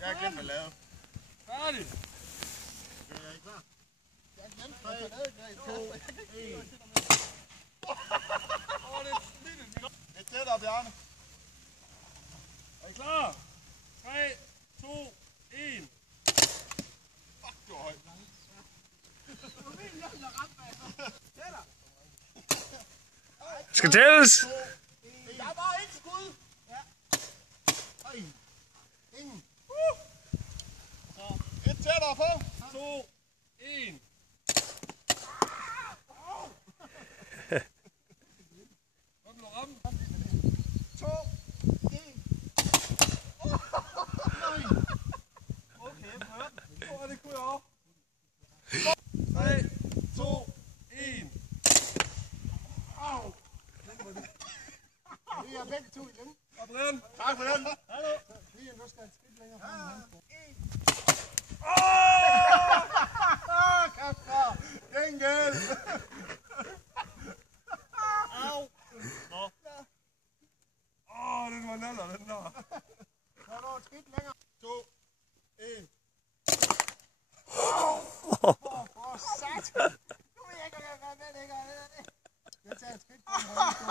Jeg har glemt at lave. Færdig. Er I klar? Jeg har glemt at lave. 2, 1. Det er tættere, Bjarne. Er I klar? 3, 2, 1. Fuck, det var højt. Skal tælles. Der er bare et skud. Ja. Ingen. Så et tættere på. 2, 1. Hvad blev ramt? 2, 1. Okay, prøv. Det kunne jeg også. 3, 2, 1. Au. Vi er begge to igen. Og Brian. Tak for den. Hallo. Brian, du skal et skridt længere frem. Kasper! Gengæld! Au. Nå. Den var naller, den der. Så er der et skridt længere. 2, 1. For satan! Nu vil jeg ikke være med, det gør det. Jeg tager et skridt frem.